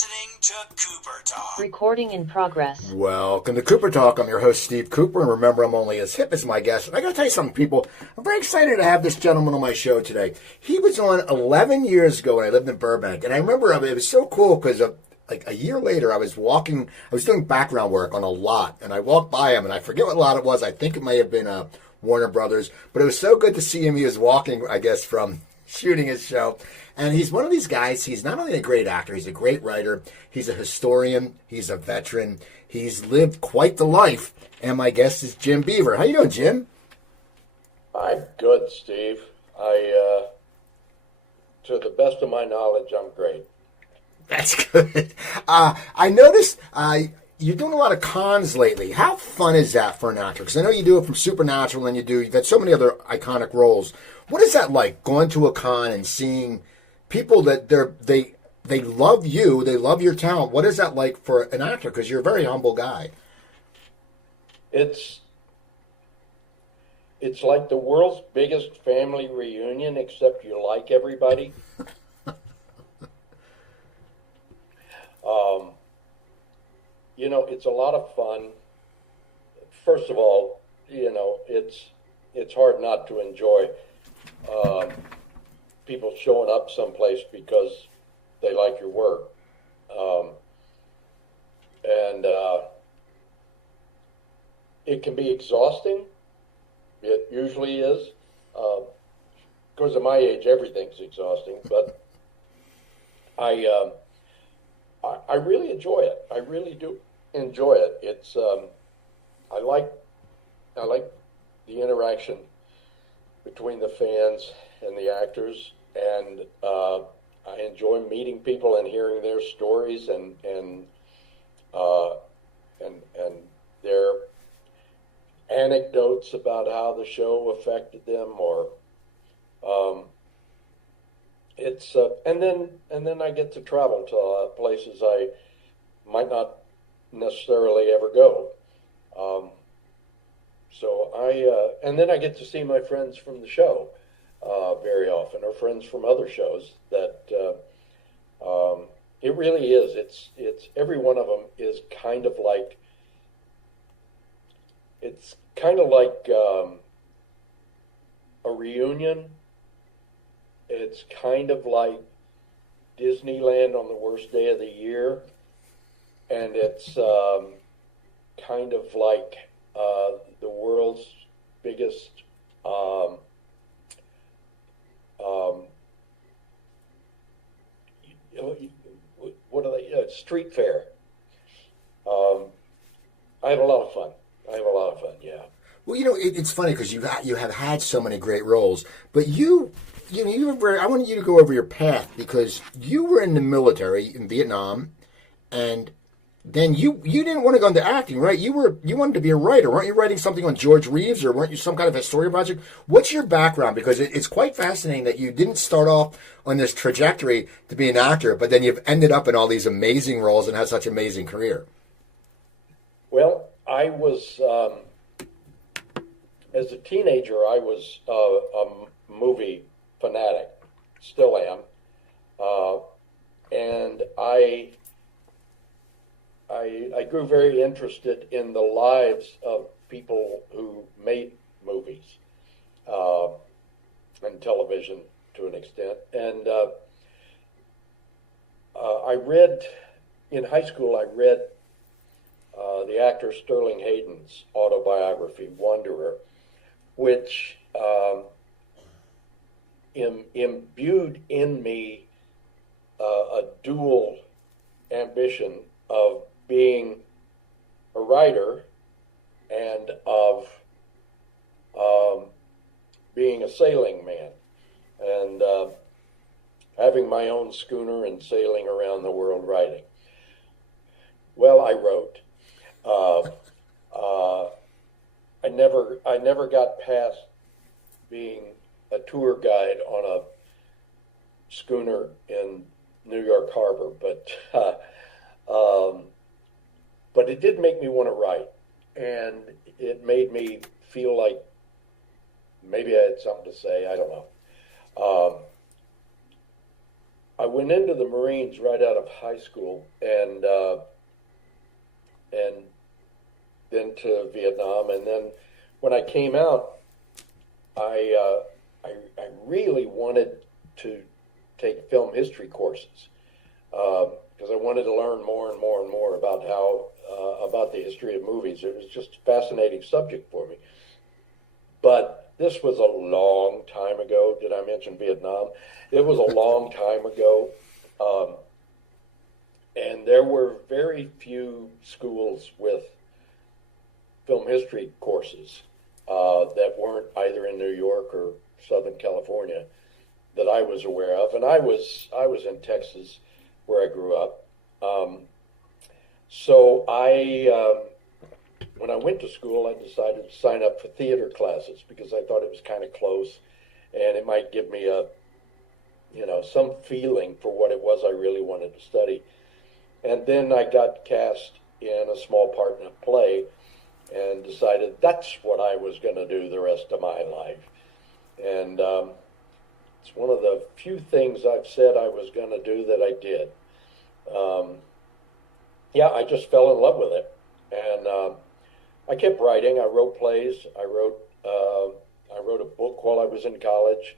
listening to Cooper Talk. Recording in progress. Welcome to Cooper Talk. I'm your host, Steve Cooper, and remember, I'm only as hip as my guest. And I got to tell you something, people. I'm very excited to have this gentleman on my show today. He was on 11 years ago when I lived in Burbank, and I remember it was so cool because like a year later, I was doing background work on a lot, and I walked by him, and I forget what lot it was. I think it may have been Warner Brothers, but it was so good to see him. He was walking, I guess, from shooting his show. And he's one of these guys, he's not only a great actor, he's a great writer, he's a historian, he's a veteran, he's lived quite the life. And my guest is Jim Beaver. How you doing, Jim? I'm good, Steve. To the best of my knowledge, I'm great. That's good. I noticed you're doing a lot of cons lately. How fun is that for an actor? Because I know you do it from Supernatural, and you've had so many other iconic roles. What is that like, going to a con and seeing people that they love you, they love your talent? What is that like for an actor? Because you're a very humble guy. It's like the world's biggest family reunion, except you like everybody. It's a lot of fun. First of all, it's hard not to enjoy people showing up someplace because they like your work. And it can be exhausting. It usually is. Because of my age, everything's exhausting. But I really enjoy it. I really do enjoy it. It's I like the interaction between the fans and the actors, and I enjoy meeting people and hearing their stories and their anecdotes about how the show affected them, or and then I get to travel to places I might not necessarily ever go. And then I get to see my friends from the show very often, or friends from other shows. That it really is. It's every one of them is kind of like a reunion. It's kind of like Disneyland on the worst day of the year, and it's kind of like the world's biggest what are they? Street fair. I have a lot of fun. Yeah. Well, it's funny because you have had so many great roles, but I wanted you to go over your path, because you were in the military in Vietnam, and then you didn't want to go into acting, right? You wanted to be a writer. Weren't you writing something on George Reeves, or weren't you some kind of historian project? What's your background? Because it's quite fascinating that you didn't start off on this trajectory to be an actor, but then you've ended up in all these amazing roles and had such an amazing career. Well, I was, as a teenager, I was a movie fanatic, still am, and I grew very interested in the lives of people who made movies and television to an extent. And in high school, I read the actor Sterling Hayden's autobiography, Wanderer, which imbued in me a dual ambition of being a writer and of being a sailing man, and having my own schooner and sailing around the world writing. Well, I wrote. I never got past being a tour guide on a schooner in New York Harbor, but it did make me want to write, and it made me feel like maybe I had something to say. I don't know. I went into the Marines right out of high school, and then to Vietnam, and then when I came out, I really wanted to take film history courses because I wanted to learn more and more and more about about the history of movies. It was just a fascinating subject for me. But this was a long time ago. Did I mention Vietnam? It was a long time ago. And there were very few schools with film history courses that weren't either in New York or Southern California that I was aware of. And I was in Texas, where I grew up. So when I went to school, I decided to sign up for theater classes because I thought it was kind of close, and it might give me some feeling for what it was I really wanted to study. And then I got cast in a small part in a play and decided that's what I was going to do the rest of my life. And it's one of the few things I've said I was going to do that I did. I just fell in love with it. And I kept writing. I wrote plays. I wrote a book while I was in college.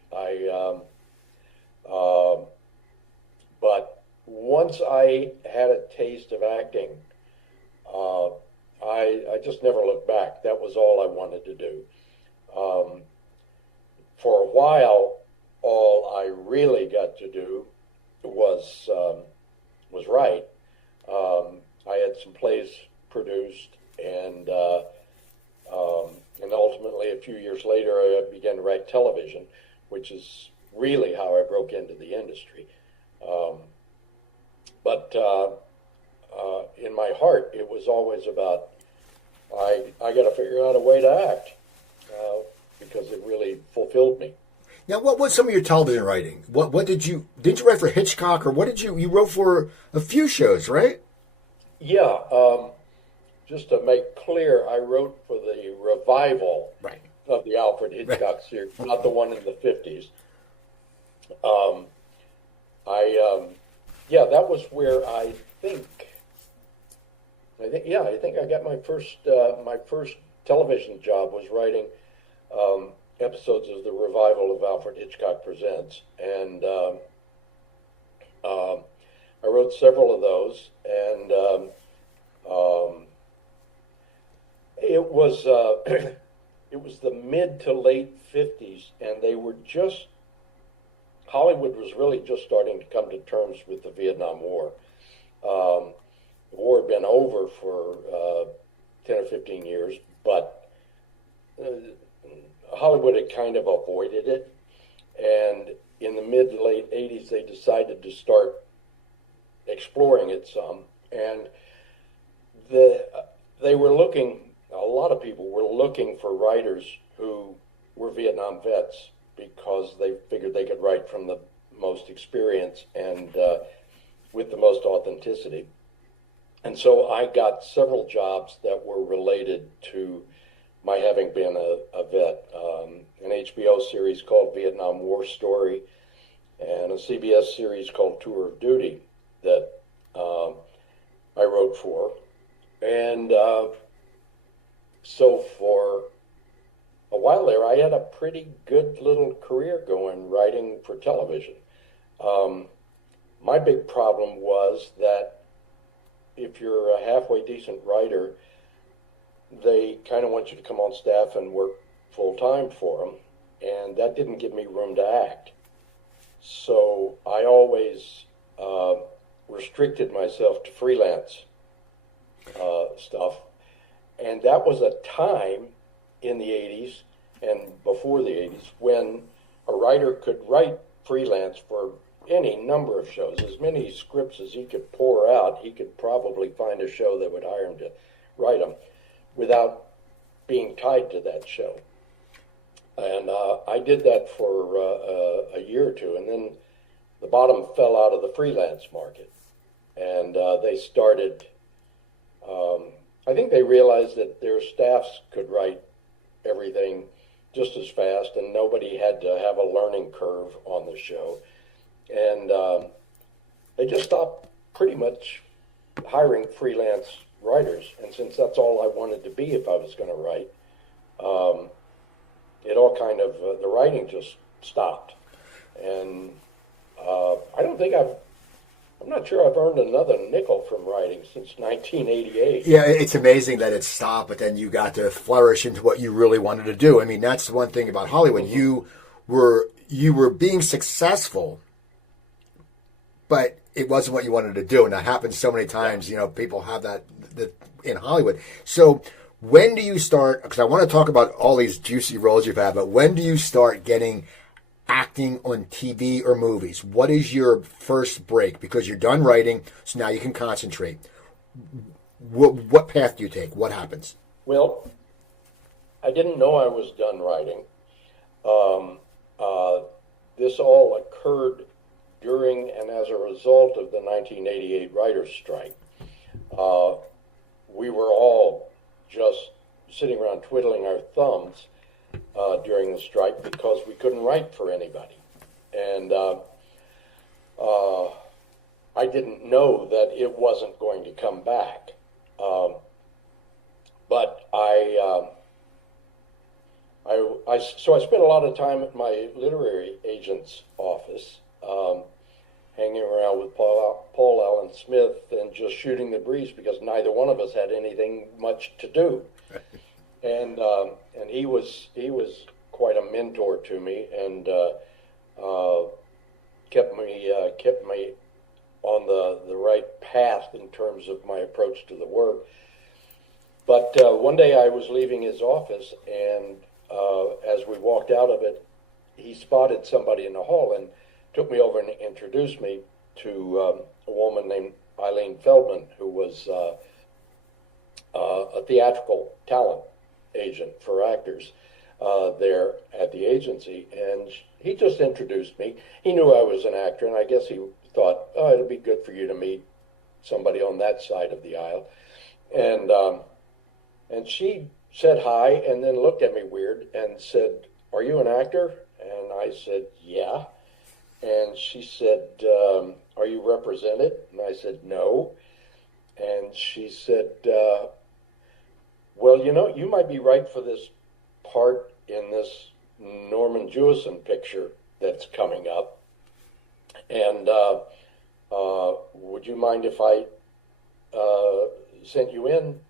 But once I had a taste of acting, I just never looked back. That was all I wanted to do. For a while, all I really got to do was write. I had some plays produced, and ultimately, a few years later, I began to write television, which is really how I broke into the industry. But in my heart, it was always about I got to figure out a way to act because it really fulfilled me. Now, what was some of your television writing? What did you write for Hitchcock, or what did you wrote for a few shows, right? Yeah, just to make clear, I wrote for the revival of the Alfred Hitchcock series, not the one in the 50s. That was where I think I got my first television job was writing episodes of the revival of Alfred Hitchcock Presents, and I wrote several of those, and it was the mid to late 50s, and Hollywood was really just starting to come to terms with the Vietnam War. The war had been over for 10 or 15 years, but Hollywood had kind of avoided it. And in the mid to late 80s, they decided to start exploring it some. And a lot of people were looking for writers who were Vietnam vets because they figured they could write from the most experience and with the most authenticity. And so I got several jobs that were related to my having been a vet. An HBO series called Vietnam War Story, and a CBS series called Tour of Duty that I wrote for. And so for a while there, I had a pretty good little career going writing for television. My big problem was that if you're a halfway decent writer, they kind of want you to come on staff and work full-time for them, and that didn't give me room to act. So I always restricted myself to freelance stuff, and that was a time in the 80s and before the 80s when a writer could write freelance for any number of shows. As many scripts as he could pour out, he could probably find a show that would hire him to write them without being tied to that show. And I did that for a year or two, and then the bottom fell out of the freelance market. And they started, I think they realized that their staffs could write everything just as fast, and nobody had to have a learning curve on the show. And they just stopped pretty much hiring freelance writers. And since that's all I wanted to be if I was going to write, it all kind of, the writing just stopped. And I'm not sure I've earned another nickel from writing since 1988. Yeah, it's amazing that it stopped, but then you got to flourish into what you really wanted to do. I mean, that's one thing about Hollywood. Mm-hmm. You were being successful, but it wasn't what you wanted to do, and that happens so many times. You know, people have that in Hollywood. So when do you start? Because I want to talk about all these juicy roles you've had, but when do you start getting acting on TV or movies? What is your first break? Because you're done writing, so now you can concentrate. What path do you take? What happens? Well, I didn't know I was done writing. This all occurred during and as a result of the 1988 writers' strike. We were all just sitting around twiddling our thumbs during the strike because we couldn't write for anybody. And I didn't know that it wasn't going to come back. But so I spent a lot of time at my literary agent's office, hanging around with Paul Allen Smith and just shooting the breeze because neither one of us had anything much to do. And he was quite a mentor to me and kept me on the right path in terms of my approach to the work. But one day I was leaving his office, and as we walked out of it, he spotted somebody in the hall and took me over and introduced me to a woman named Eileen Feldman, who was a theatrical talent agent for actors there at the agency. And he just introduced me. He knew I was an actor, and I guess he thought, oh, it'll be good for you to meet somebody on that side of the aisle. And she said hi and then looked at me weird and said, are you an actor? And I said, yeah. And she said, are you represented? And I said, no. And she said, well, you know, you might be right for this part in this Norman Jewison picture that's coming up. And would you mind if I sent you in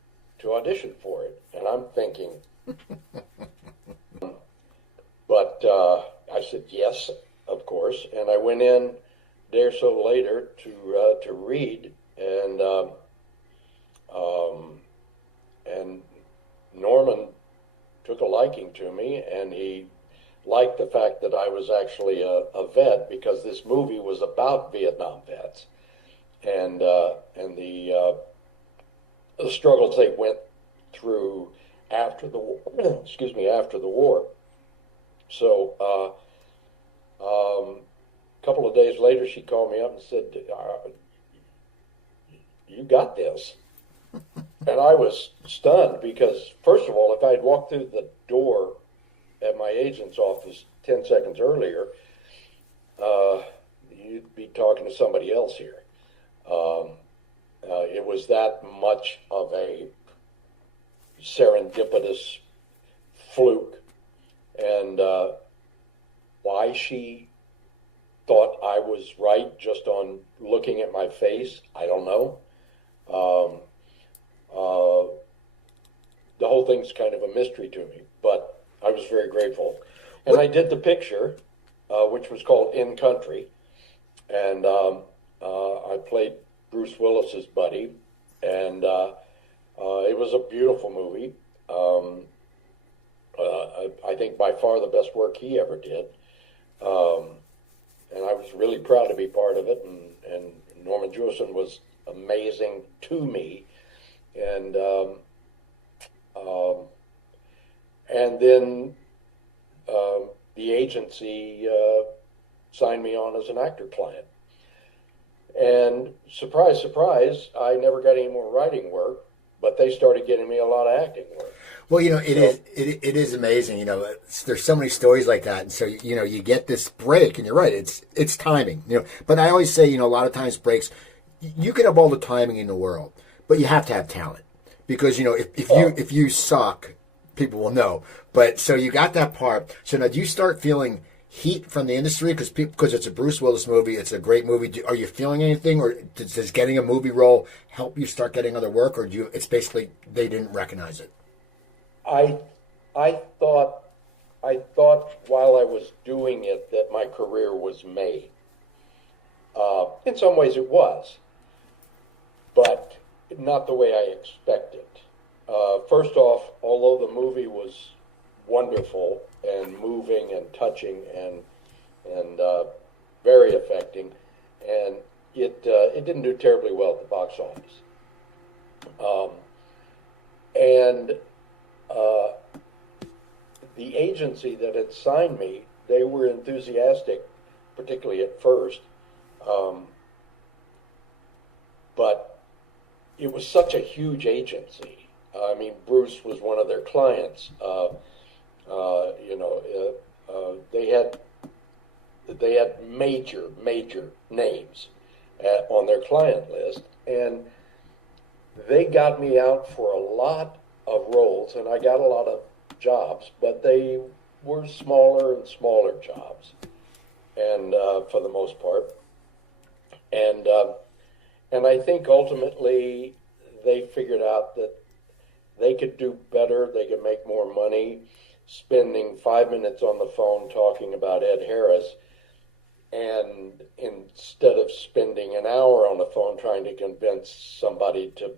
to audition for it? And I'm thinking, but I said, yes, of course. And I went in a day or so later to read, and Norman took a liking to me, and he liked the fact that I was actually a vet, because this movie was about Vietnam vets and the struggles they went through after the war. After the war. So a couple of days later, she called me up and said, "You got this." And I was stunned because, first of all, if I had walked through the door at my agent's office 10 seconds earlier, you'd be talking to somebody else here. It was that much of a serendipitous fluke. And why she thought I was right just on looking at my face, I don't know. The whole thing's kind of a mystery to me, but I was very grateful. And I did the picture, which was called In Country, and I played Bruce Willis's buddy, and it was a beautiful movie. I think by far the best work he ever did, and I was really proud to be part of it, and Norman Jewison was amazing to me, and then the agency signed me on as an actor client. And surprise, surprise, I never got any more writing work, but they started getting me a lot of acting work. Well, it is amazing. There's so many stories like that, and so you get this break, and you're right. It's timing. But I always say, a lot of times breaks, you can have all the timing in the world, but you have to have talent because if you suck, people will know. But so you got that part. So now, do you start feeling heat from the industry because it's a Bruce Willis movie, it's a great movie? Are you feeling anything, or does getting a movie role help you start getting other work, or it's basically they didn't recognize it? I thought while I was doing it that my career was made. In some ways it was, but not the way I expected. First off, although the movie was wonderful and moving and touching and very affecting, and it didn't do terribly well at the box office. The agency that had signed me, they were enthusiastic, particularly at first, but it was such a huge agency. I mean, Bruce was one of their clients. They had major names on their client list, and they got me out for a lot of roles, and I got a lot of jobs, but they were smaller and smaller jobs, and for the most part, and I think ultimately they figured out that they could do better, they could make more money spending 5 minutes on the phone talking about Ed Harris, and instead of spending an hour on the phone trying to convince somebody to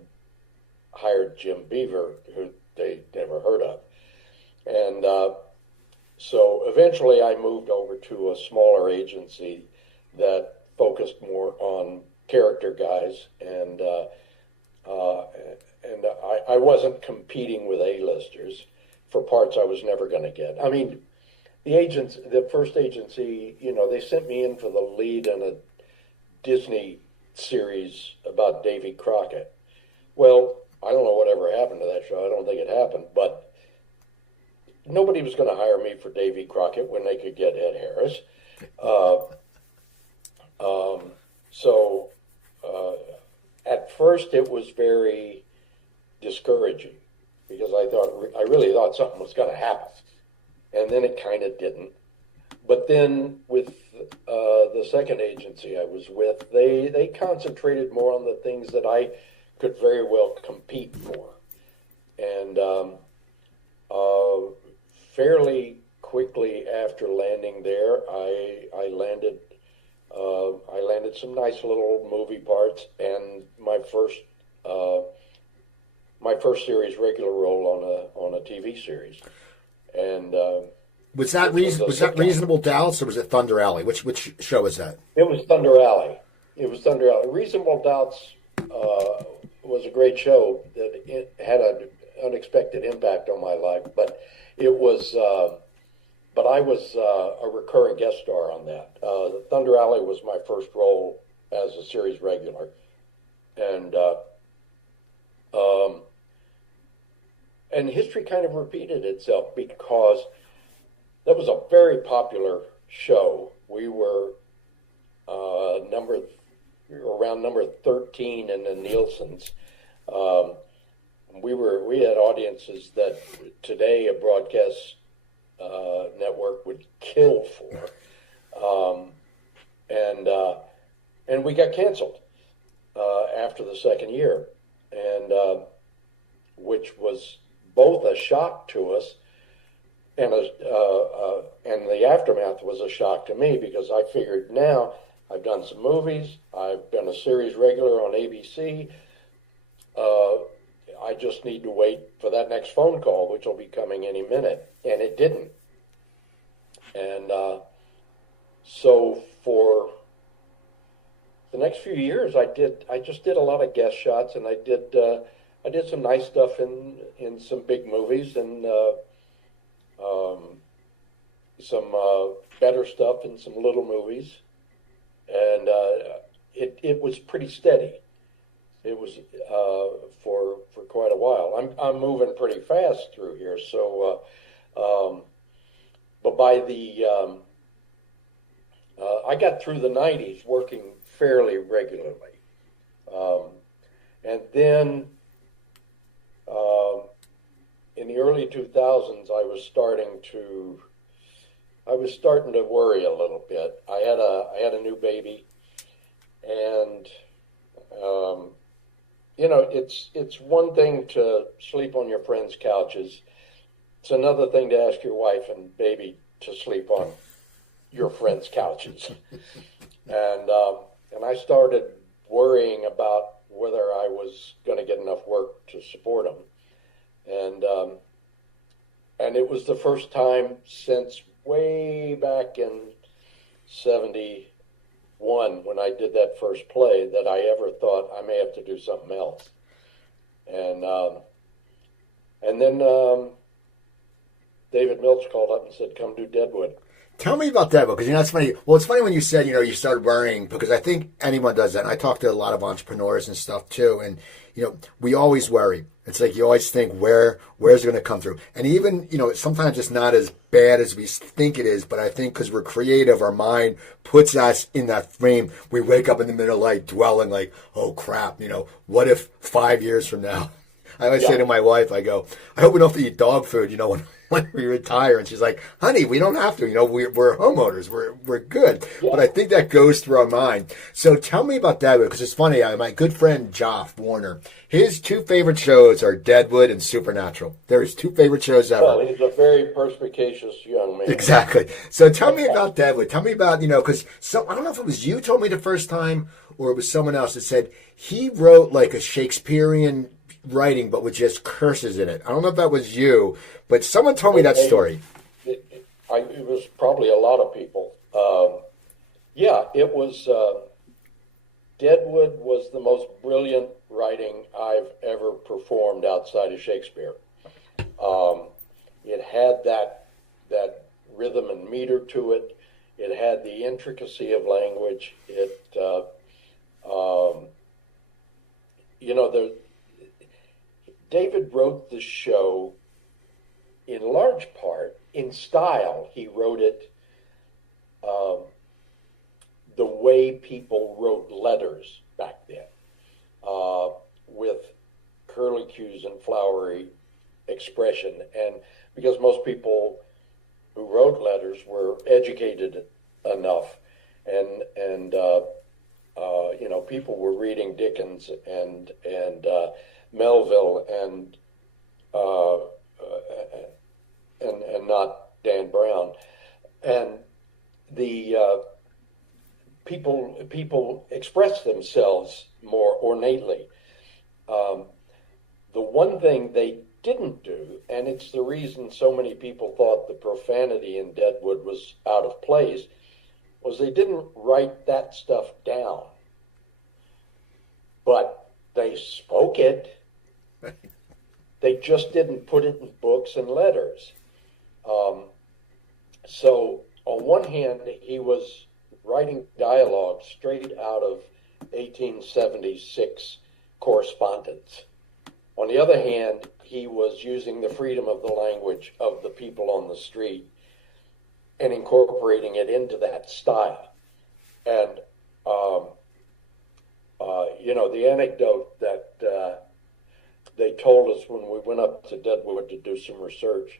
hire Jim Beaver, who they never heard of. And so eventually I moved over to a smaller agency that focused more on character guys, and I wasn't competing with A-listers for parts I was never going to get. I mean, the first agency, they sent me in for the lead in a Disney series about Davy Crockett. Well, I don't know whatever happened to that show. I don't think it happened, but nobody was going to hire me for Davy Crockett when they could get Ed Harris. So at first it was very discouraging because I really thought something was going to happen, and then it kind of didn't. But then with the second agency I was with, they concentrated more on the things that I could very well compete for, and fairly quickly after landing there, I landed some nice little movie parts, and my first series regular role on a TV series. And was that Reasonable Doubts, or was it Thunder Alley? Which show was that? It was Thunder Alley. Reasonable Doubts was a great show that it had an unexpected impact on my life, but it was. But I was a recurring guest star on that. Thunder Alley was my first role as a series regular, and history kind of repeated itself because that was a very popular show. We were around number 13 in the Nielsen's. We had audiences that today a broadcast network would kill for, and we got canceled after the second year, and which was both a shock to us and the aftermath was a shock to me because I figured now I've done some movies, I've been a series regular on ABC. I just need to wait for that next phone call, which will be coming any minute, and it didn't. And so for the next few years, I just did a lot of guest shots, and I did some nice stuff in some big movies, and some better stuff in some little movies, and it was pretty steady. it was for quite a while. I'm moving pretty fast through here, so but by the I got through the '90s working fairly regularly, and then in the early 2000s, I was starting to worry a little bit. I had a new baby, and it's one thing to sleep on your friends' couches. It's another thing to ask your wife and baby to sleep on your friends' couches. And I started worrying about whether I was going to get enough work to support them. And it was the first time since way back in '71 when I did that first play that I ever thought I may have to do something else. And then David Milch called up and said, "Come do Deadwood." Tell me about Deadwood, because it's funny. Well, it's funny when you said you started worrying, because I think anyone does that. And I talk to a lot of entrepreneurs and stuff too, and we always worry. It's like you always think where's it going to come through, and even sometimes it's not as bad as we think it is. But I think because we're creative, our mind puts us in that frame. We wake up in the middle of the night dwelling like, oh crap, what if 5 years from now? I always say to my wife, I go, I hope we don't have to eat dog food, when we retire. And she's like, honey, we don't have to. We're homeowners. We're good. Yeah. But I think that goes through our mind. So tell me about Deadwood, because it's funny. My good friend Joff Warner, his two favorite shows are Deadwood and Supernatural. They're his two favorite shows ever. Well, he's a very perspicacious young man. Exactly. So tell me about Deadwood. Tell me about, because I don't know if it was you told me the first time or it was someone else that said he wrote like a Shakespearean writing, but with just curses in it. I don't know if that was you, but someone told me that story. It was probably a lot of people. It was. Deadwood was the most brilliant writing I've ever performed outside of Shakespeare. It had that rhythm and meter to it. It had the intricacy of language. David wrote the show in large part in style. He wrote it the way people wrote letters back then, with curlicues and flowery expression. And because most people who wrote letters were educated enough, and people were reading Dickens and Melville and not Dan Brown, and the people express themselves more ornately. The one thing they didn't do, and it's the reason so many people thought the profanity in Deadwood was out of place, was they didn't write that stuff down, but they spoke it. They just didn't put it in books and letters. So on one hand, he was writing dialogue straight out of 1876 correspondence. On the other hand, he was using the freedom of the language of the people on the street and incorporating it into that style. And, the anecdote that they told us when we went up to Deadwood to do some research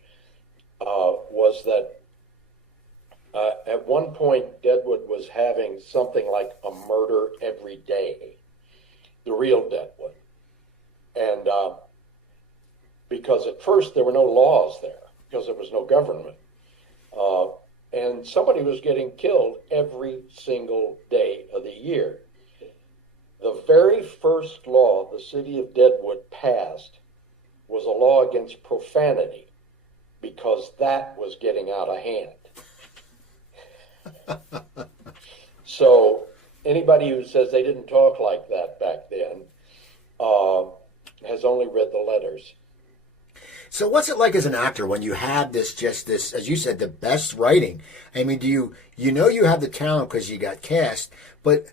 was that at one point Deadwood was having something like a murder every day, the real Deadwood. And because at first there were no laws there, because there was no government. And somebody was getting killed every single day of the year. The very first law the city of Deadwood passed was a law against profanity, because that was getting out of hand. So anybody who says they didn't talk like that back then has only read the letters. So what's it like as an actor when you have this, as you said, the best writing? I mean, do you have the talent because you got cast, but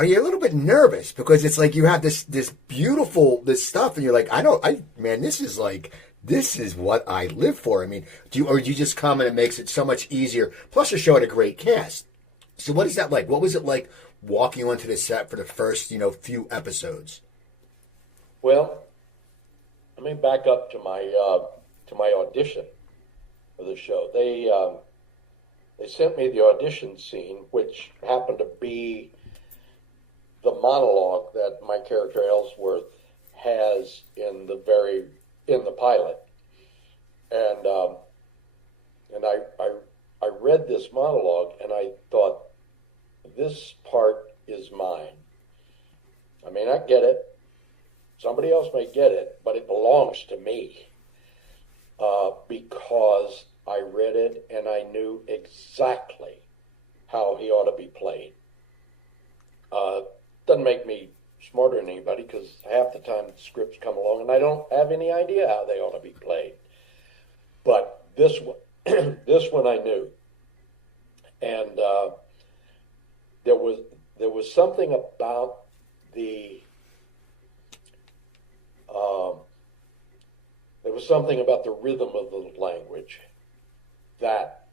are you a little bit nervous because it's like you have this beautiful this stuff, and you're like, man, this is what I live for. I mean, do you just come and it makes it so much easier? Plus, your show had a great cast. So, what is that like? What was it like walking onto the set for the first few episodes? Well, let me back up to my audition for the show. They sent me the audition scene, which happened to be the monologue that my character Ellsworth has in the pilot, and I read this monologue and I thought, this part is mine. I may not get it. Somebody else may get it, but it belongs to me because I read it and I knew exactly how he ought to be played. Doesn't make me smarter than anybody because half the time the scripts come along and I don't have any idea how they ought to be played. But this one, this one I knew, and there was something about the rhythm of the language that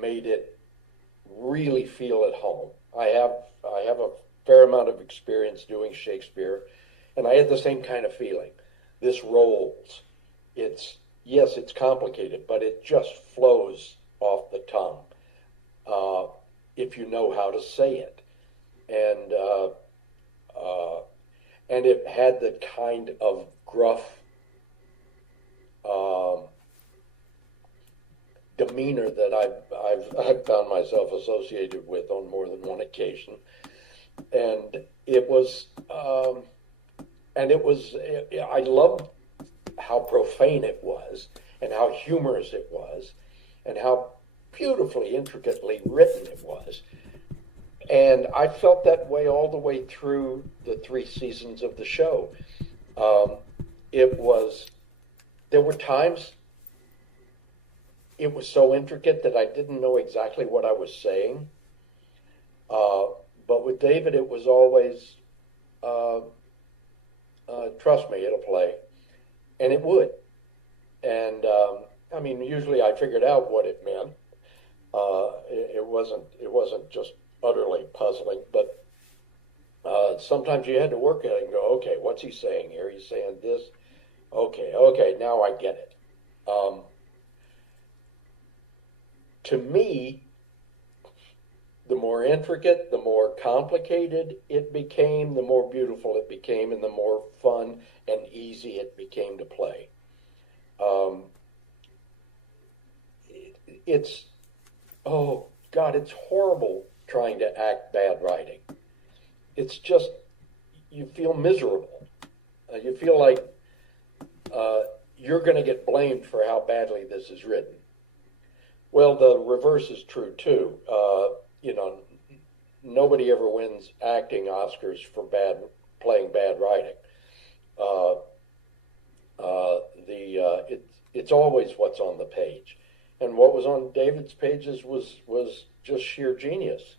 made it really feel at home. I have a fair amount of experience doing Shakespeare, and I had the same kind of feeling. This rolls. It's complicated, but it just flows off the tongue if you know how to say it. And it had the kind of gruff demeanor that I've found myself associated with on more than one occasion. And I loved how profane it was, and how humorous it was, and how beautifully, intricately written it was. And I felt that way all the way through the 3 seasons of the show. There were times it was so intricate that I didn't know exactly what I was saying. But with David, it was always, trust me, it'll play. And it would. And, usually I figured out what it meant. It wasn't just utterly puzzling, but sometimes you had to work at it and go, okay, what's he saying here? He's saying this. Okay, now I get it. To me, the more intricate, the more complicated it became, the more beautiful it became, and the more fun and easy it became to play. It's horrible trying to act bad writing. It's just, you feel miserable. You feel like you're going to get blamed for how badly this is written. Well, the reverse is true too. Nobody ever wins acting Oscars for playing bad writing. It's always what's on the page, and what was on David's pages was just sheer genius.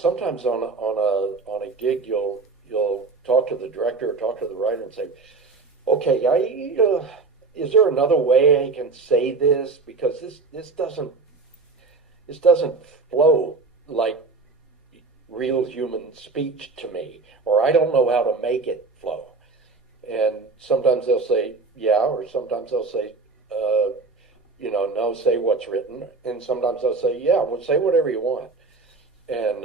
Sometimes on a gig you'll talk to the director or talk to the writer and say, okay, is there another way I can say this? Because this doesn't flow like real human speech to me, or I don't know how to make it flow. And sometimes they'll say, yeah, or sometimes they'll say, no, say what's written. And sometimes they'll say, yeah, well, say whatever you want. And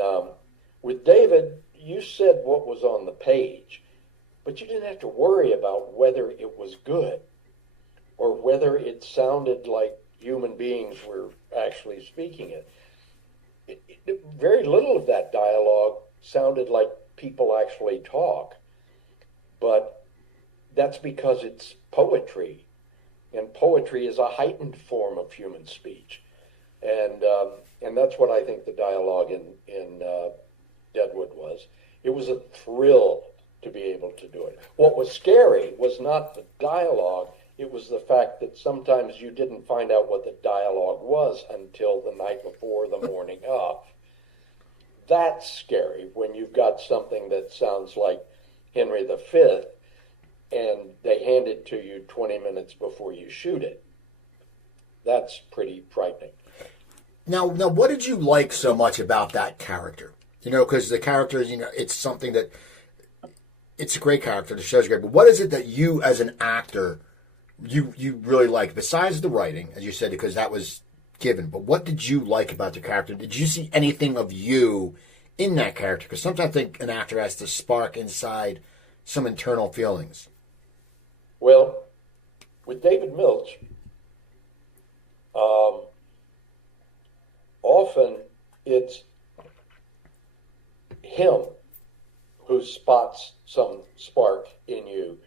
with David, you said what was on the page, but you didn't have to worry about whether it was good or whether it sounded like human beings were actually speaking it. Very little of that dialogue sounded like people actually talk, but that's because it's poetry, and poetry is a heightened form of human speech, and that's what I think the dialogue in Deadwood was. It was a thrill to be able to do it. What was scary was not the dialogue; It was the fact that sometimes you didn't find out what the dialogue was until the night before, the morning of. That's scary when you've got something that sounds like Henry V and they hand it to you 20 minutes before you shoot it. That's pretty frightening. Now, what did you like so much about that character? Because the character, it's something that, it's a great character, the show's great, but what is it that you, as an actor, you really like, besides the writing, as you said, because that was given, but what did you like about the character? Did you see anything of you in that character? Because sometimes I think an actor has to spark inside some internal feelings. Well, with David Milch, often it's him who spots some spark in you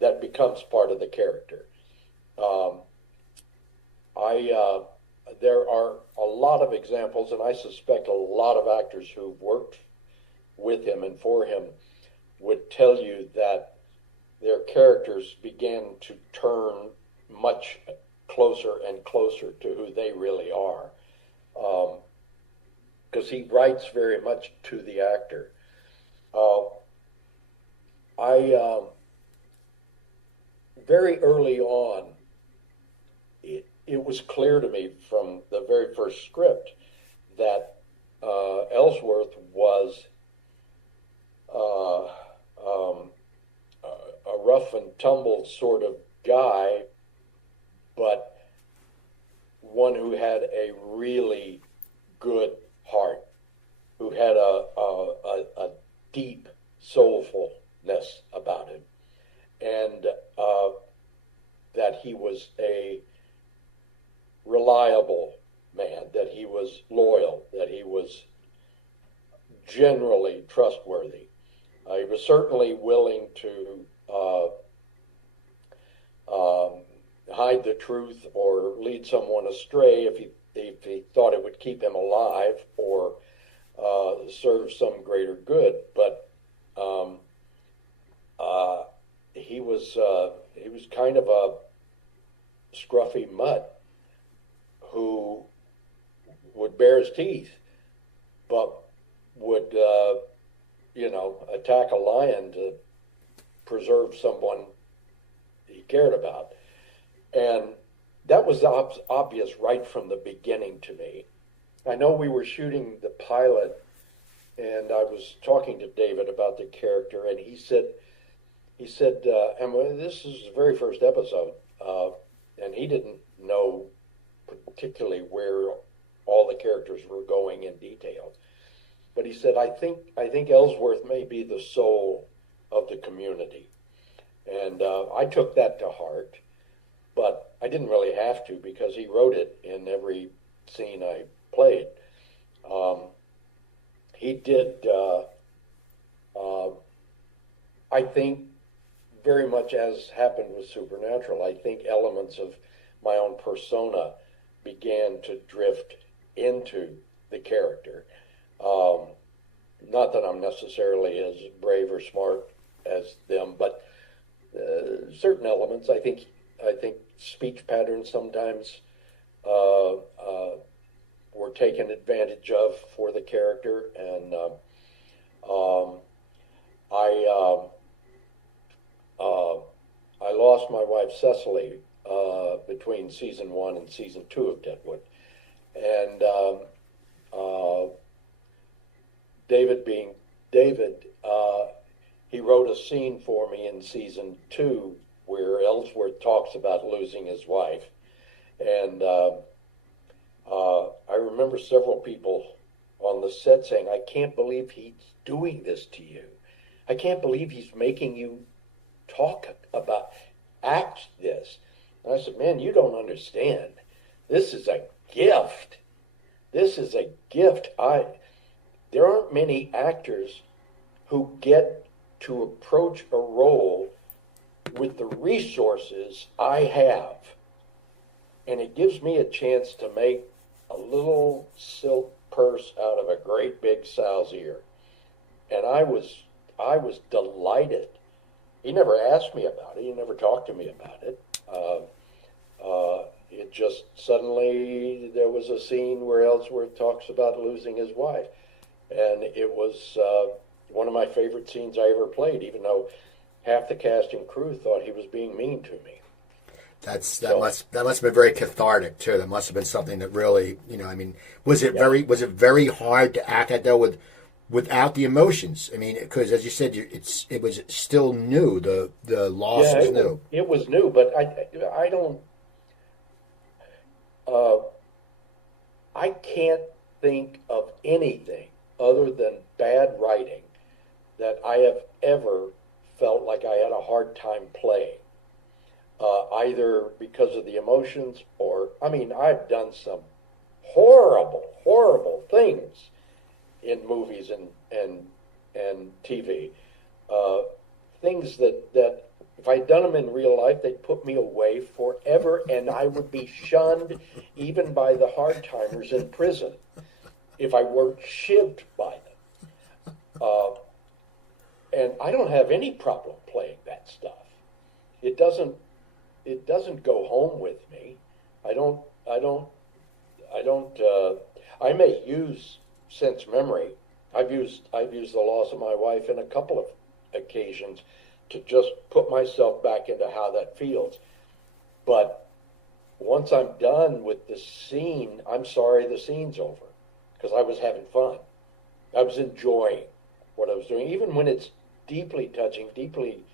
that becomes part of the character. There are a lot of examples, and I suspect a lot of actors who've worked with him and for him would tell you that their characters began to turn much closer and closer to who they really are. Because he writes very much to the actor. Very early on, it was clear to me from the very first script that Ellsworth was a rough and tumble sort of guy, but one who had a really good heart, who had a deep soulfulness about him, and that he was a reliable man, that he was loyal, that he was generally trustworthy. He was certainly willing to hide the truth or lead someone astray if he thought it would keep him alive or serve some greater good. But he was kind of a scruffy mutt who would bare his teeth, but would attack a lion to preserve someone he cared about. And that was obvious right from the beginning to me. I know we were shooting the pilot, and I was talking to David about the character, and he said, and this is the very first episode, and he didn't know particularly where all the characters were going in detail. But he said, I think Ellsworth may be the soul of the community. And I took that to heart, but I didn't really have to because he wrote it in every scene I played. He did, I think, very much as happened with Supernatural, I think elements of my own persona began to drift into the character. Not that I'm necessarily as brave or smart as them, but certain elements. I think speech patterns sometimes were taken advantage of for the character, and I lost my wife Cecily between season 1 and season 2 of Deadwood, and David being David, he wrote a scene for me in season 2 where Ellsworth talks about losing his wife. And I remember several people on the set saying, I can't believe he's doing this to you. I can't believe he's making you act this. And I said, man, you don't understand. This is a gift. This is a gift. There aren't many actors who get to approach a role with the resources I have. And it gives me a chance to make a little silk purse out of a great big sow's ear. And I was delighted. He never asked me about it. He never talked to me about it. It just suddenly there was a scene where Ellsworth talks about losing his wife, and it was one of my favorite scenes I ever played, even though half the cast and crew thought he was being mean to me. That must have been very cathartic too. That must have been something that really, I mean, was it very hard to act at though without the emotions? I mean, because as you said, it was still new. The loss was new. It was new, but I don't. I can't think of anything other than bad writing that I have ever felt like I had a hard time playing. Either because of the emotions or, I mean, I've done some horrible, horrible things in movies and TV. Things that if I'd done them in real life, they'd put me away forever, and I would be shunned even by the hard-timers in prison if I weren't shivved by them. And I don't have any problem playing that stuff. It doesn't go home with me. I may use sense memory. I've used the loss of my wife in a couple of occasions to just put myself back into how that feels. But once I'm done with the scene, I'm sorry the scene's over, because I was having fun. I was enjoying what I was doing, even when it's deeply touching, deeply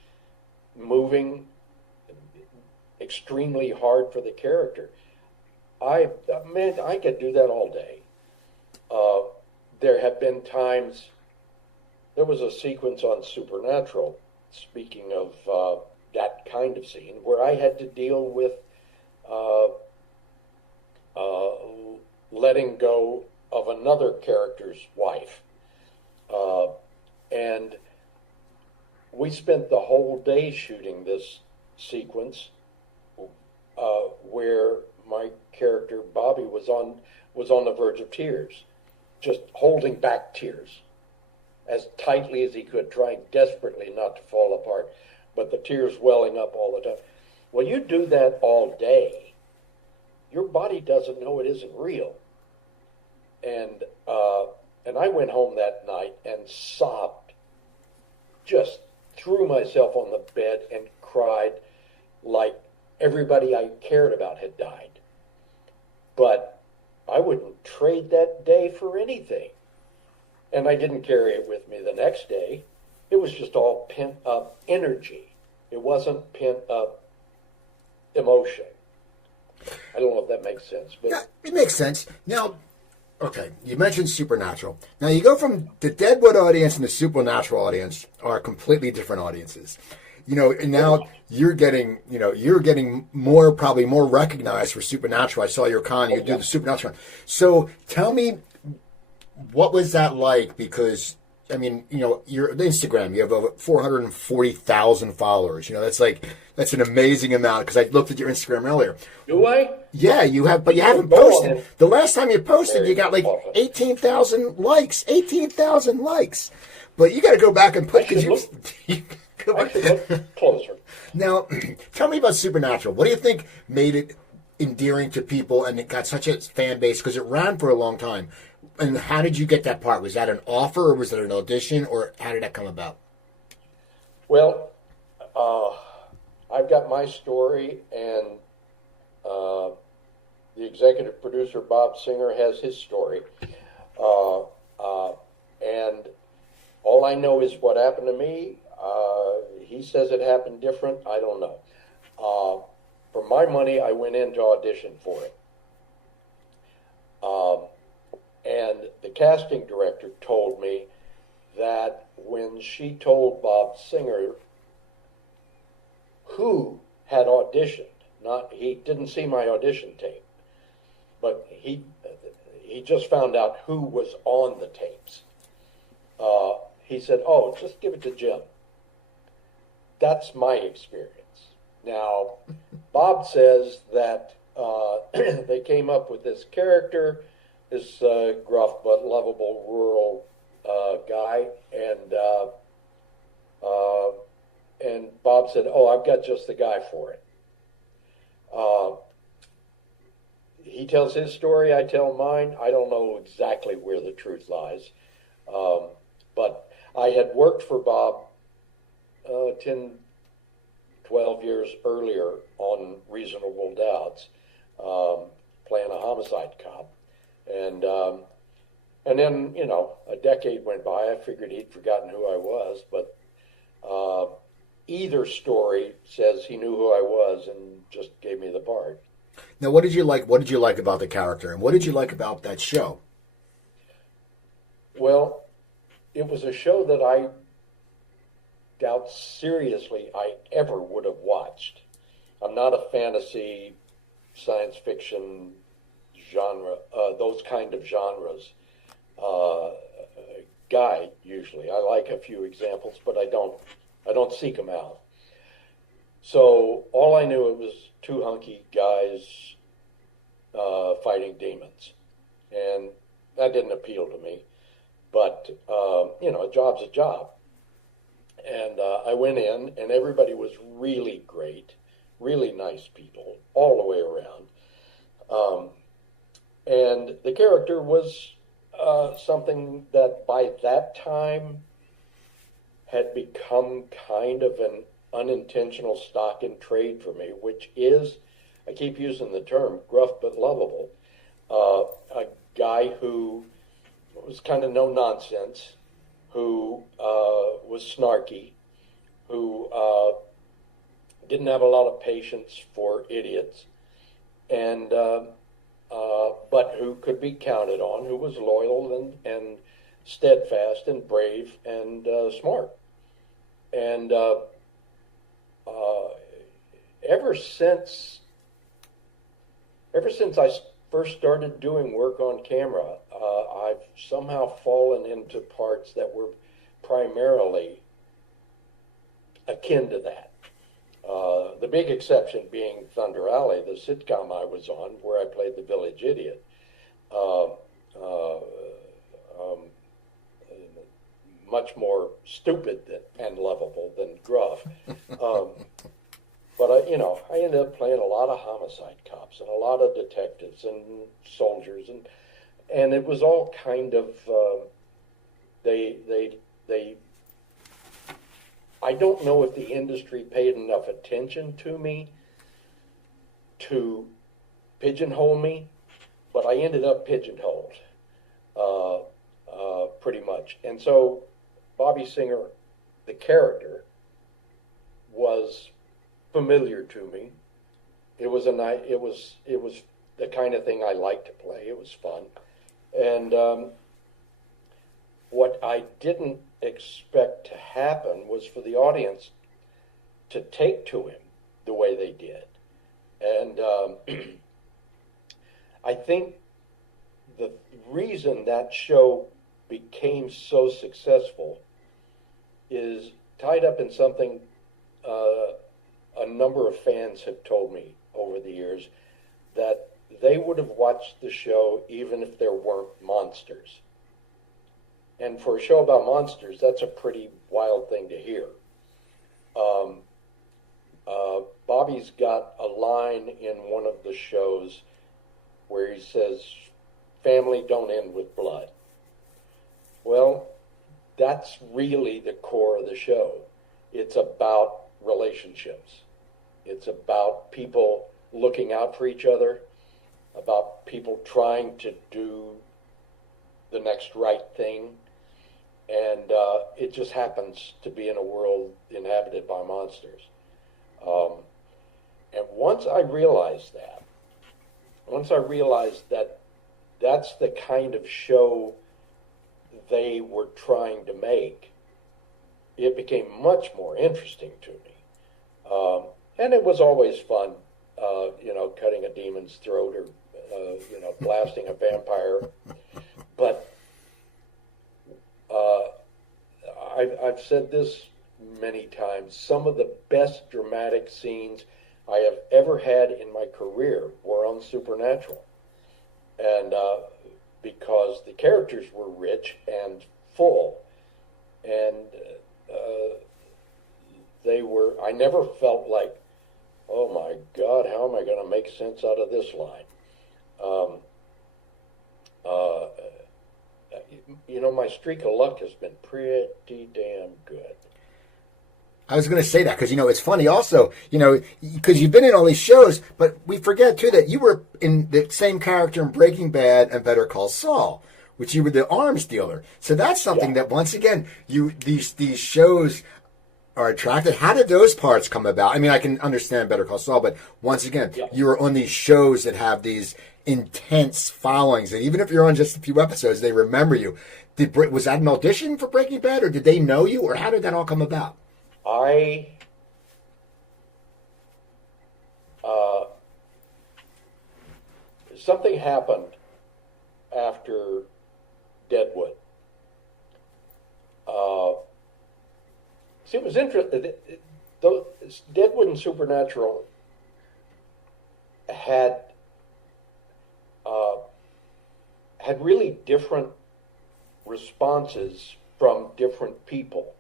moving, extremely hard for the character. I could do that all day. There have been times, there was a sequence on Supernatural, speaking of that kind of scene, where I had to deal with letting go of another character's wife. And we spent the whole day shooting this sequence where my character Bobby was on the verge of tears, just holding back tears as tightly as he could, trying desperately not to fall apart, but the tears welling up all the time. Well, you do that all day, your body doesn't know it isn't real. And I went home that night and sobbed, just threw myself on the bed and cried like everybody I cared about had died. But I wouldn't trade that day for anything. And I didn't carry it with me the next day. It was just all pent up energy. It wasn't pent up emotion. I don't know if that makes sense. But Yeah, it makes sense. Now, okay, you mentioned Supernatural. Now you go from the Deadwood audience and the Supernatural audience are completely different audiences. And now you're getting more, probably more recognized for Supernatural. I saw your con, you do the Supernatural con. So tell me, what was that like? Because, I mean, your Instagram, you have over 440,000 followers. That's an amazing amount, because I looked at your Instagram earlier. Do I? Yeah, you have, but you haven't posted. The last time you posted, you got like 18,000 likes. 18,000 likes. But you got to go back and put, because I should look closer. Now, tell me about Supernatural. What do you think made it endearing to people and it got such a fan base? Because it ran for a long time. And how did you get that part? Was that an offer, or was it an audition, or how did that come about? Well, I've got my story, and the executive producer, Bob Singer, has his story. And all I know is what happened to me. He says it happened different. I don't know. For my money, I went in to audition for it. And the casting director told me that when she told Bob Singer who had auditioned, he didn't see my audition tape, but he just found out who was on the tapes. He said, "Oh, just give it to Jim." That's my experience. Now, Bob says that they came up with this character, this gruff but lovable rural guy, and Bob said, "Oh, I've got just the guy for it." Uh, he tells his story, I tell mine. I don't know exactly where the truth lies. But I had worked for Bob 10, 12 years earlier on Reasonable Doubts, playing a homicide cop. And then, a decade went by. I figured he'd forgotten who I was, but either story says he knew who I was and just gave me the part. Now, what did you like? What did you like about the character, and what did you like about that show? Well, it was a show that I doubt seriously I ever would have watched. I'm not a fantasy, science fiction genre, those kind of genres guy usually. I like a few examples, but I don't seek them out. So all I knew, it was two hunky guys fighting demons, and that didn't appeal to me. But a job's a job, and I went in, and everybody was really great, really nice people all the way around. And the character was something that by that time had become kind of an unintentional stock in trade for me, which is, I keep using the term, gruff but lovable. A guy who was kind of no nonsense, who was snarky, who didn't have a lot of patience for idiots, and but who could be counted on, who was loyal and steadfast and brave and smart. And ever since I first started doing work on camera, I've somehow fallen into parts that were primarily akin to that. The big exception being Thunder Alley, the sitcom I was on, where I played the village idiot. Much more stupid and lovable than gruff. But I ended up playing a lot of homicide cops and a lot of detectives and soldiers, and it was all kind of they. I don't know if the industry paid enough attention to me to pigeonhole me, but I ended up pigeonholed pretty much. And so Bobby Singer, the character, was familiar to me. It was the kind of thing I liked to play. It was fun. And what I didn't expect to happen was for the audience to take to him the way they did. And I think the reason that show became so successful is tied up in something a number of fans have told me over the years, that they would have watched the show even if there weren't monsters. And for a show about monsters, that's a pretty wild thing to hear. Bobby's got a line in one of the shows where he says, "Family don't end with blood." Well, that's really the core of the show. It's about relationships. It's about people looking out for each other, about people trying to do the next right thing. And it just happens to be in a world inhabited by monsters. And once I realized that that's the kind of show they were trying to make, it became much more interesting to me. And it was always fun, cutting a demon's throat or, blasting a vampire. But I've said this many times, some of the best dramatic scenes I have ever had in my career were on Supernatural. And because the characters were rich and full, and I never felt like, oh my God, how am I going to make sense out of this line? My streak of luck has been pretty damn good. I was going to say that because, it's funny also, because you've been in all these shows, but we forget, too, that you were in the same character in Breaking Bad and Better Call Saul, which you were the arms dealer. So that's something that, once again, these shows are attractive. How did those parts come about? I mean, I can understand Better Call Saul, but once again, you were on these shows that have these intense followings, and even if you're on just a few episodes, they remember you. Was that an audition for Breaking Bad, or did they know you, or how did that all come about? Something happened after Deadwood. It was interesting. Deadwood and Supernatural had really different responses from different people.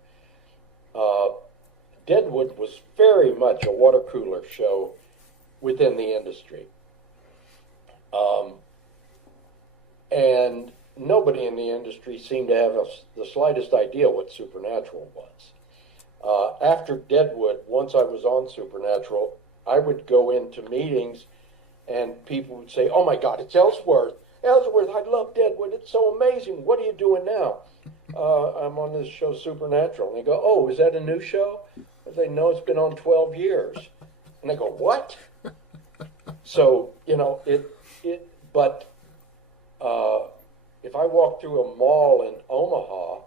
Deadwood was very much a water cooler show within the industry. And nobody in the industry seemed to have the slightest idea what Supernatural was. After Deadwood, once I was on Supernatural, I would go into meetings and people would say, "Oh my God, it's Ellsworth. Ellsworth, I love Deadwood. It's so amazing. What are you doing now?" I'm on this show Supernatural. And they go, "Oh, is that a new show?" I say, "No, it's been on 12 years. And they go, "What?" So, but if I walk through a mall in Omaha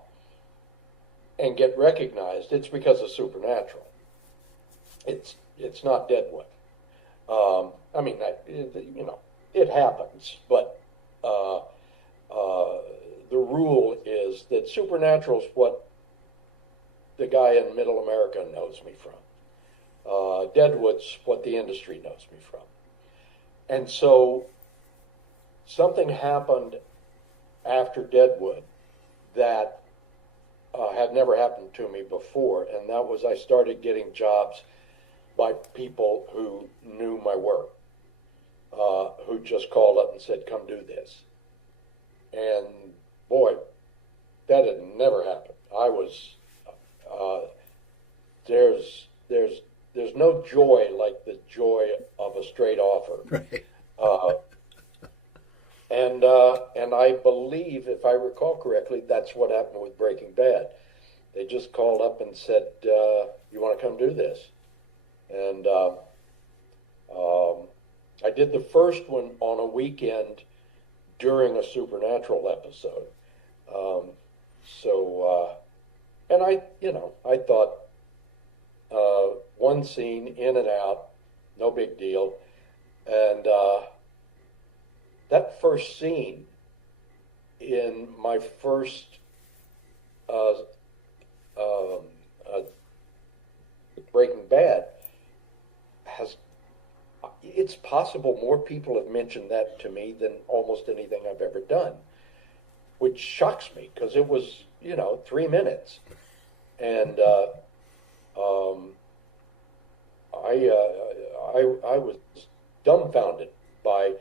and get recognized, it's because of Supernatural. It's not Deadwood. It happens, but the rule is that Supernatural's what the guy in Middle America knows me from. Deadwood's what the industry knows me from. And so something happened after Deadwood that had never happened to me before, and that was I started getting jobs by people who knew my work, who just called up and said, "Come do this." And boy, that had never happened. I was there's no joy like the joy of a straight offer. Right. And I believe, if I recall correctly, that's what happened with Breaking Bad. They just called up and said, "You want to come do this?" And I did the first one on a weekend during a Supernatural episode. And I thought one scene in and out, no big deal. And that first scene in my first Breaking Bad it's possible more people have mentioned that to me than almost anything I've ever done, which shocks me because it was, 3 minutes. And I was dumbfounded by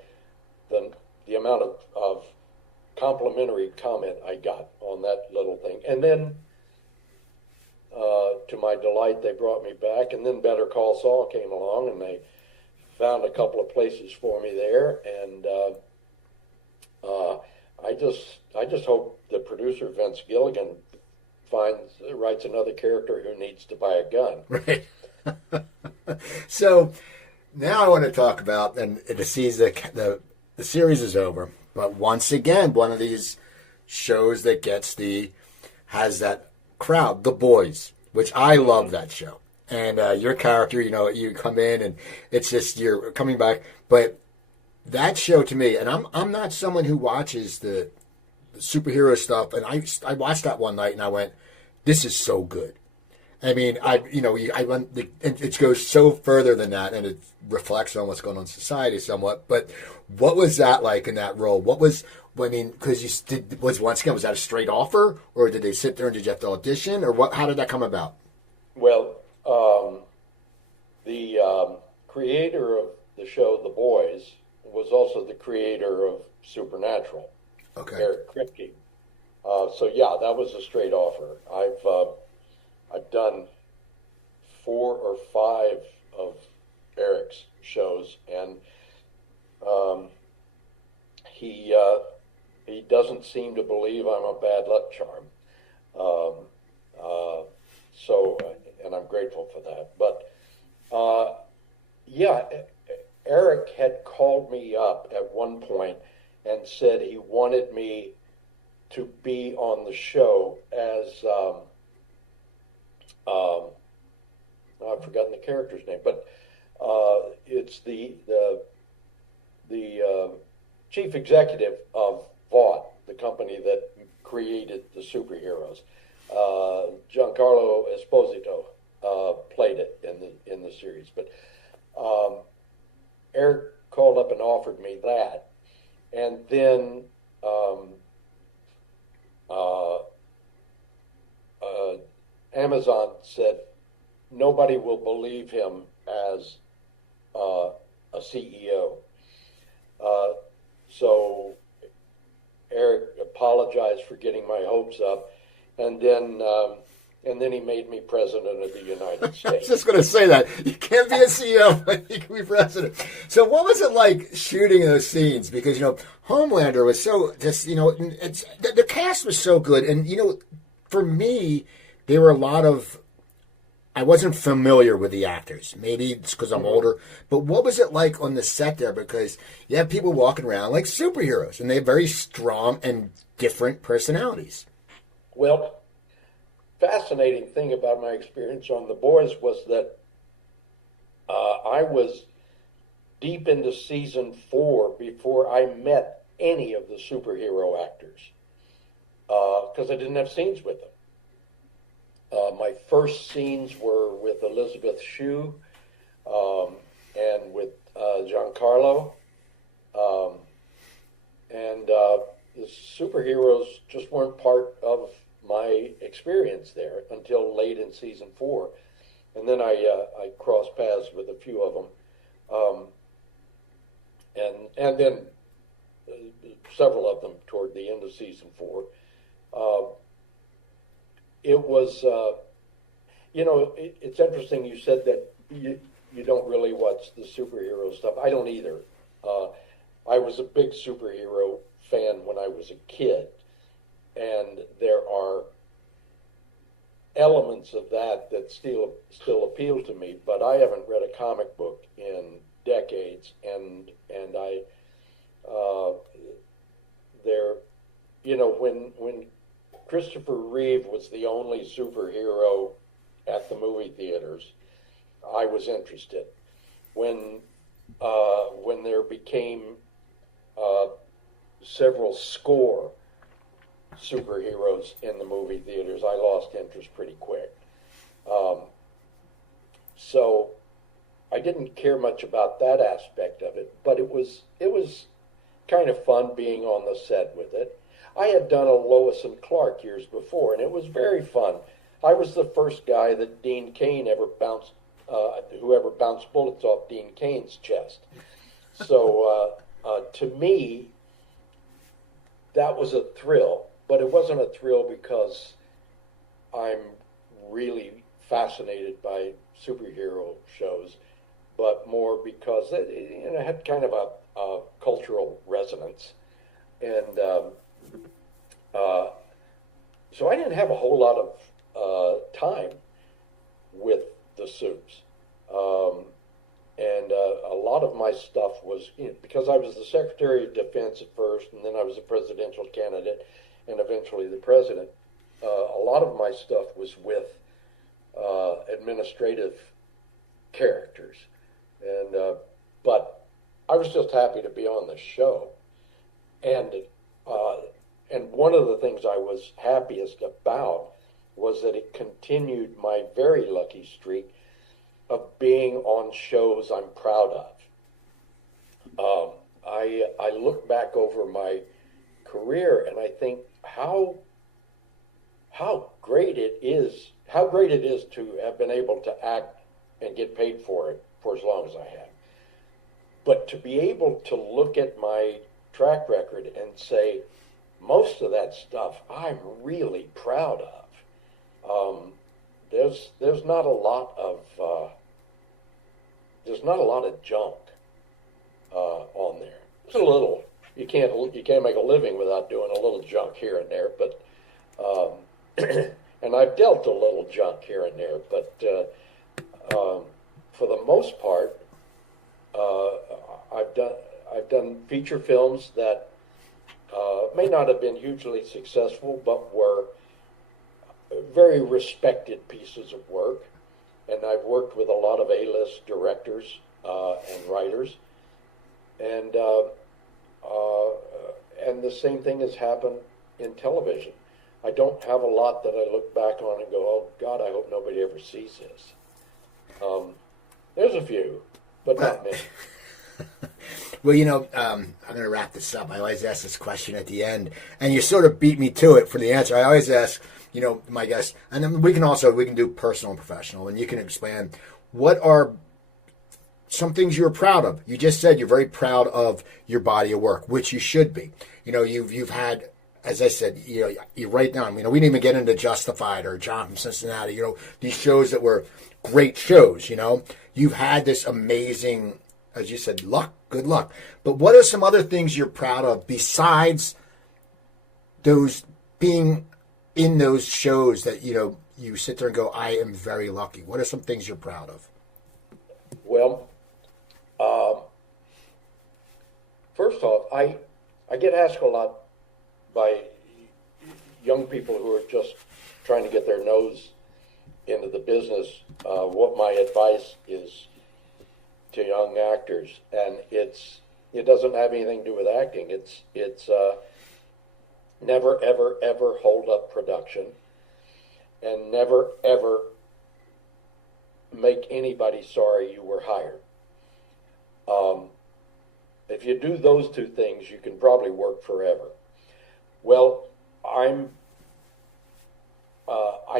the amount of complimentary comment I got on that little thing. And then, to my delight, they brought me back, and then Better Call Saul came along, and they found a couple of places for me there, and I just hope the producer Vince Gilligan writes another character who needs to buy a gun. Right. So now I want to talk about, and the series is over, but once again, one of these shows that has that crowd, The Boys, which I love that show. And your character, you come in and it's just you're coming back. But that show to me, and I'm not someone who watches the superhero stuff. And I watched that one night and I went, "This is so good." I mean, it goes so further than that, and it reflects on what's going on in society somewhat. But what was that like in that role? Because was that a straight offer, or did they sit there and did you have to audition, or what? How did that come about? Well, the creator of the show The Boys was also the creator of Supernatural, Okay. Eric Kripke. So yeah, that was a straight offer. I've done 4 or 5 of Eric's shows, and he doesn't seem to believe I'm a bad luck charm. And I'm grateful for that. But yeah, Eric had called me up at one point and said he wanted me to be on the show as I've forgotten the character's name, but it's the chief executive of Vought, the company that created the superheroes. Giancarlo Esposito played it in the series, but Eric called up and offered me that, and then Amazon said nobody will believe him as a CEO. So Eric apologized for getting my hopes up, and then he made me president of the United States. I was just going to say that. You can't be a CEO, but you can be president. So what was it like shooting those scenes? Because, Homelander was so, the cast was so good. And, for me, there were a lot of, I wasn't familiar with the actors. Maybe it's because I'm older. But what was it like on the set there? Because you have people walking around like superheroes, and they have very strong and different personalities. Well, fascinating thing about my experience on The Boys was that I was deep into season 4 before I met any of the superhero actors because I didn't have scenes with them. My first scenes were with Elizabeth Shue and with Giancarlo, and the superheroes just weren't part of my experience there until late in season 4, and then I crossed paths with a few of them, and then several of them toward the end of season 4. It was, it's interesting you said that you don't really watch the superhero stuff. I don't either. I was a big superhero fan when I was a kid, and there are elements of that still appeal to me, but I haven't read a comic book in decades, and I when Christopher Reeve was the only superhero at the movie theaters, I was interested. When there became several score superheroes in the movie theaters, I lost interest pretty quick. So I didn't care much about that aspect of it, but it was kind of fun being on the set with it. I had done a Lois and Clark years before, and it was very fun. I was the first guy that Dean Cain ever bounced, whoever bounced bullets off Dean Cain's chest. So to me, that was a thrill, but it wasn't a thrill because I'm really fascinated by superhero shows, but more because it had kind of a cultural resonance. And so I didn't have a whole lot of time with the suits. And a lot of my stuff was, because I was the Secretary of Defense at first, and then I was a presidential candidate, and eventually the president. A lot of my stuff was with administrative characters. And but I was just happy to be on the show. And one of the things I was happiest about was that it continued my very lucky streak of being on shows I'm proud of. I look back over my career and I think how great it is to have been able to act and get paid for it for as long as I have. But to be able to look at my track record and say, most of that stuff I'm really proud of. There's not a lot of junk on there. There's a little. You can't make a living without doing a little junk here and there, but and I've dealt a little junk here and there, but for the most part, I've done feature films that may not have been hugely successful, but were very respected pieces of work. And I've worked with a lot of A-list directors and writers, and the same thing has happened in television. I don't have a lot that I look back on and go, oh God, I hope nobody ever sees this. There's a few, but not many. Well, I'm going to wrap this up. I always ask this question at the end, and you sort of beat me to it for the answer. I always ask, my guests, and then we can do personal and professional, and you can expand. What are some things you're proud of? You just said you're very proud of your body of work, which you should be. You've had, as I said, you write down. We didn't even get into Justified or John from Cincinnati. These shows that were great shows. You've had this amazing, as you said, luck, good luck. But what are some other things you're proud of besides those being in those shows that, you sit there and go, I am very lucky? What are some things you're proud of? Well, first off, I get asked a lot by young people who are just trying to get their nose into the business, what my advice is to young actors, and it doesn't have anything to do with acting. It's never ever ever hold up production, and never ever make anybody sorry you were hired. If you do those two things, you can probably work forever. Well, I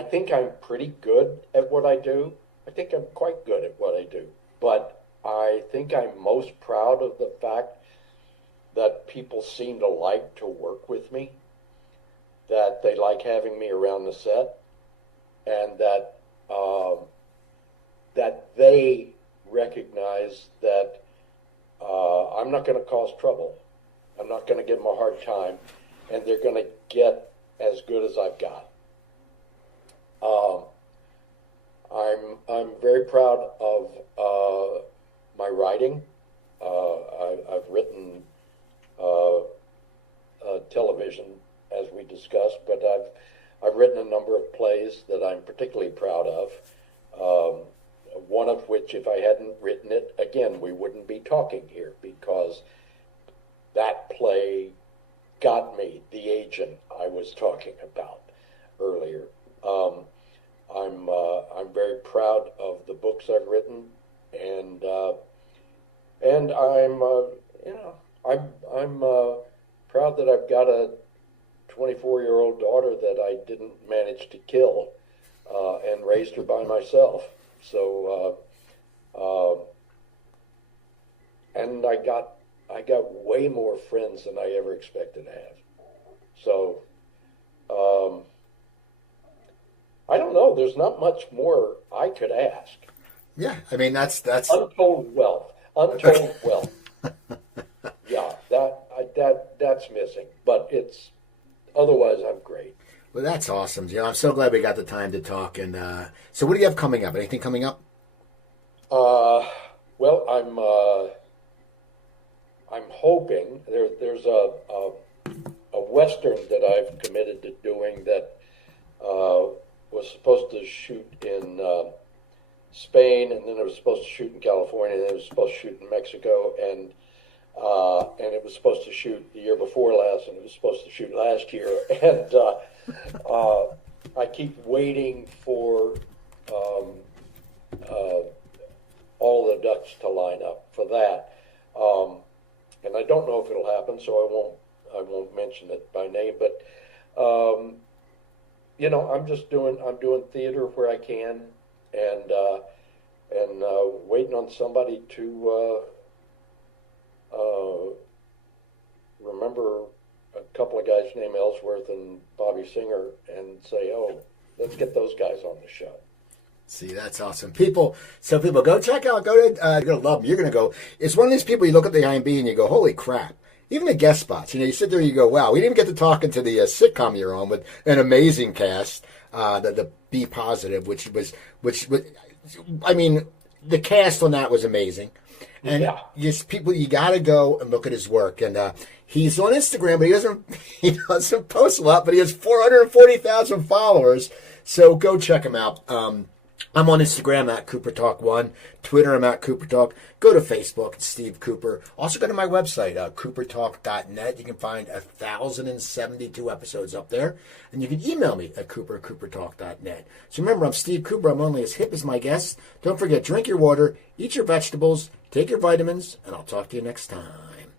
think I'm pretty good at what I do. I think I'm quite good at what I do. But I think I'm most proud of the fact that people seem to like to work with me, that they like having me around the set, and that they recognize that I'm not going to cause trouble. I'm not going to give them a hard time, and they're going to get as good as I've got. I'm very proud of my writing. I've written television, as we discussed, but I've written a number of plays that I'm particularly proud of. One of which, if I hadn't written it, again, we wouldn't be talking here, because that play got me the agent I was talking about earlier. I'm very proud of the books I've written, and I'm proud that I've got a 24-year-old daughter that I didn't manage to kill, and raised her by myself. So, and I got way more friends than I ever expected to have. So, I don't know. There's not much more I could ask. Yeah, I mean that's untold wealth. Untold wealth. Yeah, that's missing, but it's otherwise I'm great. Well, that's awesome, Joe. I'm so glad we got the time to talk. And so, what do you have coming up? Anything coming up? Well, I'm hoping there's a Western that I've committed to doing that was supposed to shoot in Spain, and then it was supposed to shoot in California, and then it was supposed to shoot in Mexico, and it was supposed to shoot the year before last, and it was supposed to shoot last year, and I keep waiting for all the ducks to line up for that, and I don't know if it'll happen, so I won't mention it by name, but I'm doing theater where I can, and waiting on somebody to guys named Ellsworth and Bobby Singer and say, oh, let's get those guys on the show. See, that's awesome. People go check out, you're going to love them. You're going to go, it's one of these people you look at the IMDb and you go, holy crap. Even the guest spots, you sit there and you go, wow, we didn't even get to talk into the sitcom you're on with an amazing cast, the Be Positive, which I mean, the cast on that was amazing. And just people, you got to go and look at his work. And he's on Instagram, but he doesn't post a lot, but he has 440,000 followers. So go check him out. I'm on Instagram at Cooper Talk 1. Twitter, I'm at Cooper Talk. Go to Facebook, it's Steve Cooper. Also go to my website, coopertalk.net. You can find 1,072 episodes up there. And you can email me at coopertalk.net. So remember, I'm Steve Cooper. I'm only as hip as my guests. Don't forget, drink your water, eat your vegetables, take your vitamins, and I'll talk to you next time.